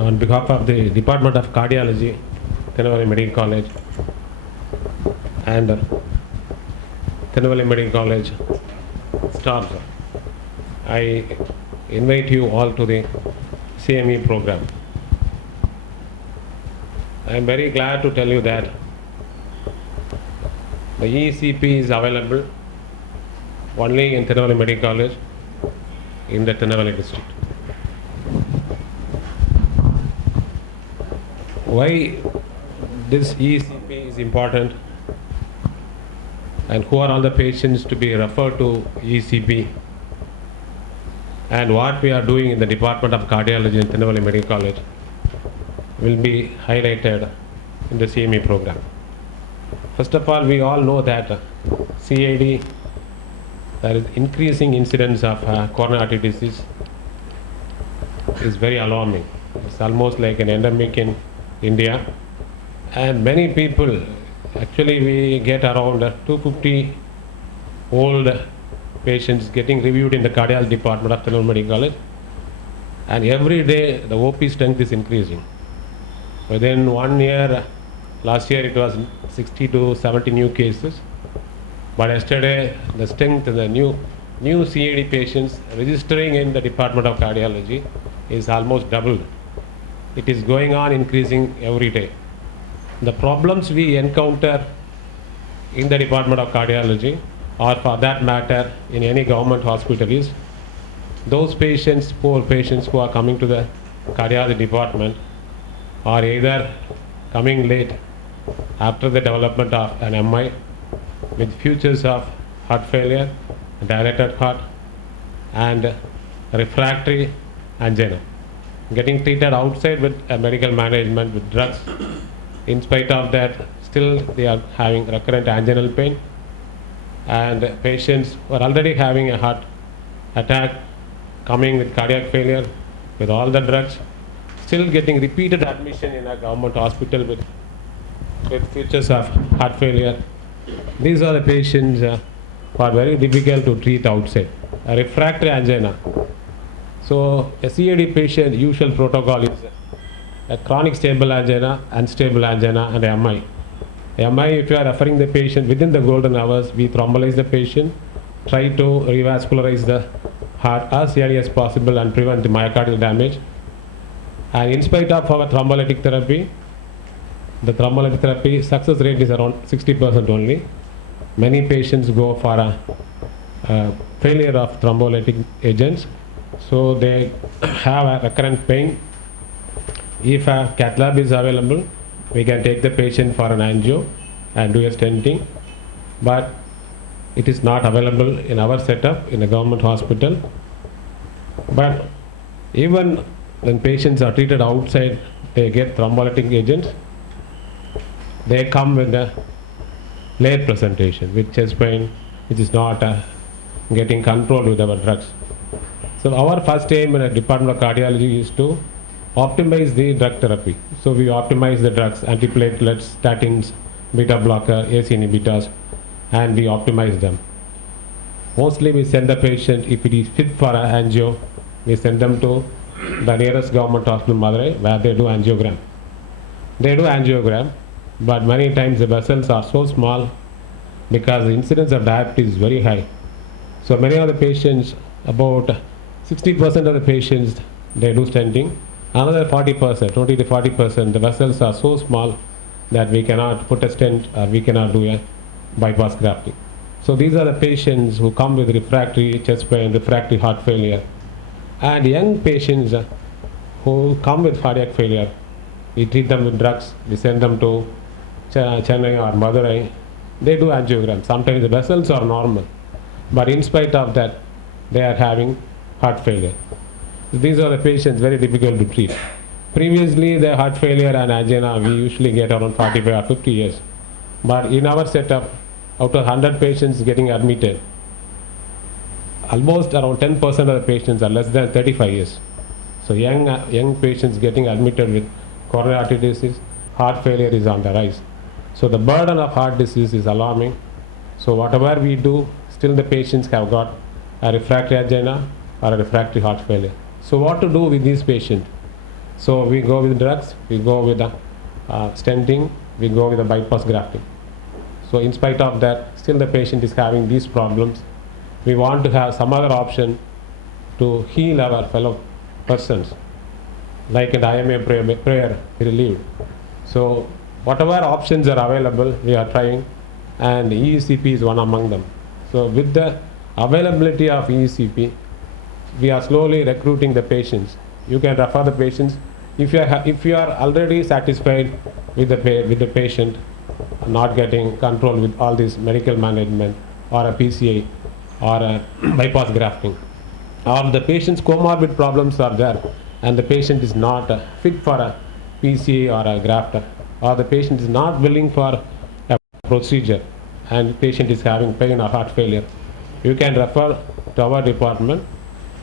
On behalf of the Department of Cardiology, Tinnavalli Medical College, and Tinnavalli Medical College staff, I invite you all to the CME program. I am very glad to tell you that the ECP is available only in Tinnavalli Medical College in the Tinnavalli district. Why this ECP is important and who are all the patients to be referred to ECP and what we are doing in the Department of Cardiology in Tinnavalli Medical College will be highlighted in the CME program. First of all, we all know that CAD, there is increasing incidence of coronary artery disease, is very alarming. It's almost like an endemic in India, and many people, actually we get around 250 old patients getting reviewed in the cardiology department of Tinnavalli Medical College, and every day the OP strength is increasing. Within 1 year, last year it was 60 to 70 new cases, but yesterday the strength, the new CAD patients registering in the Department of Cardiology is almost doubled. It is going on increasing every day. The problems we encounter in the Department of Cardiology, or for that matter in any government hospital, is those patients, poor patients who are coming to the cardiology department are either coming late after the development of an MI with features of heart failure, dilated heart, and refractory angina, getting treated outside with medical management with drugs. In spite of that, still they are having recurrent anginal pain, and patients who are already having a heart attack coming with cardiac failure with all the drugs, still getting repeated admission in a government hospital with features of heart failure. These are the patients who are very difficult to treat outside. A refractory angina. So a CAD patient, usual protocol is a chronic stable angina, unstable angina, and MI. MI, if you are referring the patient within the golden hours, we thrombolize the patient, try to revascularize the heart as early as possible and prevent the myocardial damage. And in spite of our thrombolytic therapy, the thrombolytic therapy success rate is around 60% only. Many patients go for a failure of thrombolytic agents, so they have a recurrent pain. If a cath lab is available, we can take the patient for an angio and do a stenting, but it is not available in our setup in a government hospital. But even when patients are treated outside, they get thrombolytic agents, they come with a late presentation with chest pain, which is not getting controlled with our drugs. So our first aim in a Department of Cardiology is to optimize the drug therapy. So we optimize the drugs, antiplatelets, statins, beta blocker, ACE inhibitors, and we optimize them. Mostly we send the patient, if it is fit for an angio, we send them to the nearest government hospital, Madurai, where they do angiogram. They do angiogram, but many times the vessels are so small because the incidence of diabetes is very high. So many of the patients, about 60% of the patients, they do stenting. Another 40%, 20 to 40%, the vessels are so small that we cannot put a stent or we cannot do a bypass grafting. So these are the patients who come with refractory chest pain, refractory heart failure, and young patients who come with cardiac failure. We treat them with drugs, we send them to Chennai or Madurai. They do angiogram. Sometimes the vessels are normal, but in spite of that, they are having heart failure. These are the patients very difficult to treat. Previously, the heart failure and angina, we usually get around 45 or 50 years. But in our setup, out of 100 patients getting admitted, almost around 10% of the patients are less than 35 years. So young patients getting admitted with coronary artery disease, heart failure is on the rise. So the burden of heart disease is alarming. So whatever we do, still the patients have got a refractory angina or a refractory heart failure. So what to do with these patients? So we go with drugs, we go with stenting, we go with the bypass grafting. So in spite of that, still the patient is having these problems. We want to have some other option to heal our fellow persons, like an IMA prayer relieved. So whatever options are available, we are trying, and EECP is one among them. So with the availability of EECP, we are slowly recruiting the patients. You can refer the patients if you are already satisfied with the patient not getting control with all this medical management or a PCI or a bypass grafting, or the patient's comorbid problems are there and the patient is not fit for a PCA or a grafter, or the patient is not willing for a procedure and patient is having pain or heart failure, you can refer to our department,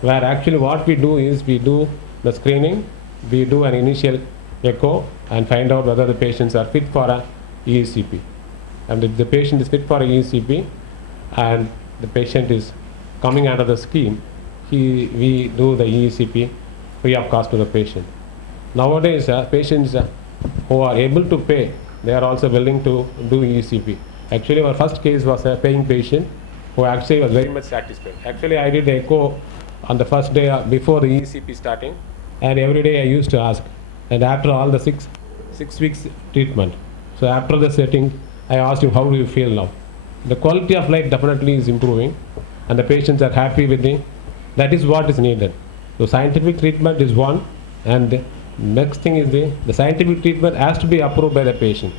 where actually what we do is we do the screening, we do an initial echo and find out whether the patients are fit for a EECP. And if the patient is fit for a EECP and the patient is coming under the scheme, we do the EECP free of cost to the patient. Nowadays, patients who are able to pay, they are also willing to do EECP. Actually, our first case was a paying patient who actually was very much satisfied. Actually, I did echo on the first day before the EECP starting, and every day I used to ask. And after all the six weeks treatment, so after the setting, I asked him, how do you feel now? The quality of life definitely is improving, and the patients are happy with it. That is what is needed. So scientific treatment is one, and the next thing is the scientific treatment has to be approved by the patient.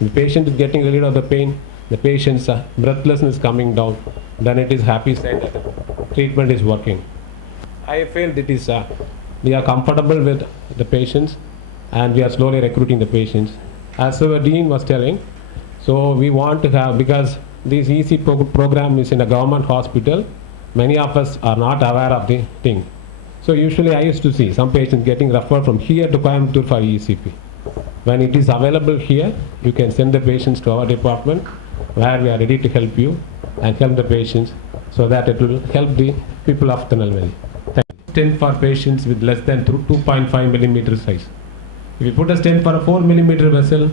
The patient is getting rid of the pain, the patient's breathlessness coming down, then it is happy side that the treatment is working. I feel that is we are comfortable with the patients and we are slowly recruiting the patients. As our dean was telling, so we want to have, because this EC program is in a government hospital, many of us are not aware of the thing. So usually I used to see some patients getting referred from here to Coimbatore for ECP. When it is available here, you can send the patients to our department where we are ready to help you and help the patients so that it will help the people of Tirunelveli. Stent for patients with less than 2.5 millimeter size. If you put a stent for a 4 millimeter vessel,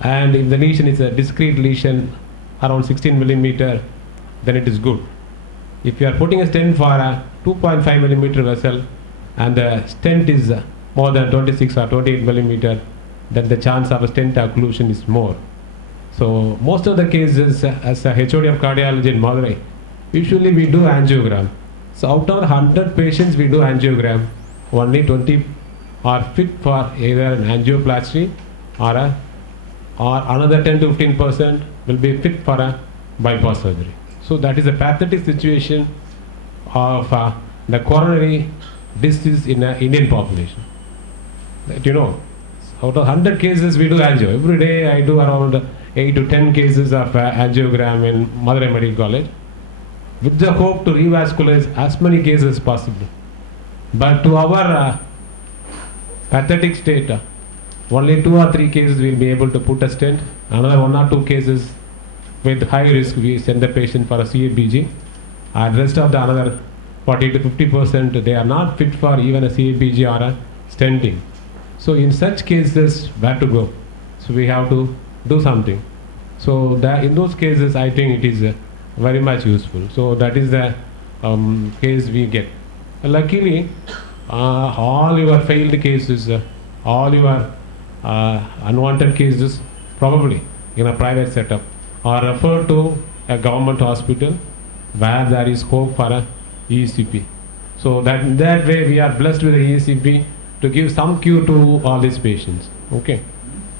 and if the lesion is a discrete lesion around 16 millimeter, then it is good. If you are putting a stent for a 2.5 millimeter vessel and the stent is more than 26 or 28 millimeter, then the chance of a stent occlusion is more. So most of the cases, as a HOD of cardiology in Madurai, usually we do angiogram. So out of 100 patients we do angiogram, only 20 are fit for either an angioplasty or another 10 to 15% will be fit for a bypass surgery. So that is a pathetic situation of the coronary disease in the Indian population. That, out of 100 cases we do angio. Every day I do around 8 to 10 cases of angiogram in Madurai Medical College, with the hope to revascularize as many cases as possible. But to our pathetic state, only 2 or 3 cases we will be able to put a stent. Another 1 or 2 cases with high risk we send the patient for a CABG. And rest of the another 40 to 50% they are not fit for even a CABG or a stenting. So in such cases, where to go? So we have to do something. So that in those cases I think it is very much useful. So that is the case we get. Luckily, all your failed cases, all your unwanted cases, probably in a private setup, are referred to a government hospital where there is hope for a ECP. So that way we are blessed with the ECP to give some cure to all these patients. Okay.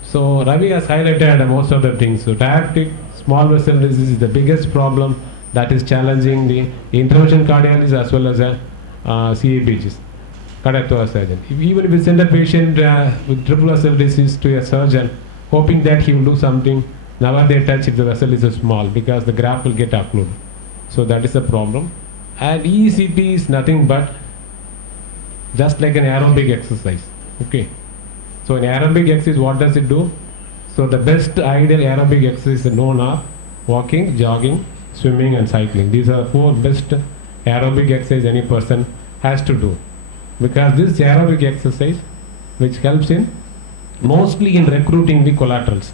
So Ravi has highlighted most of the things. So diabetic small vessel disease is the biggest problem that is challenging the intervention cardiologists as well as CABGs, cardiac thoracic surgeon. Even if we send a patient with triple vessel disease to a surgeon, hoping that he will do something, never they touch if the vessel is small, because the graft will get occluded. So that is a problem. And ECP is nothing but just like an aerobic exercise. Okay. So in aerobic exercise, what does it do? So the best ideal aerobic exercise known are walking, jogging, swimming and cycling. These are 4 best aerobic exercise any person has to do. Because this aerobic exercise which helps in mostly in recruiting the collaterals.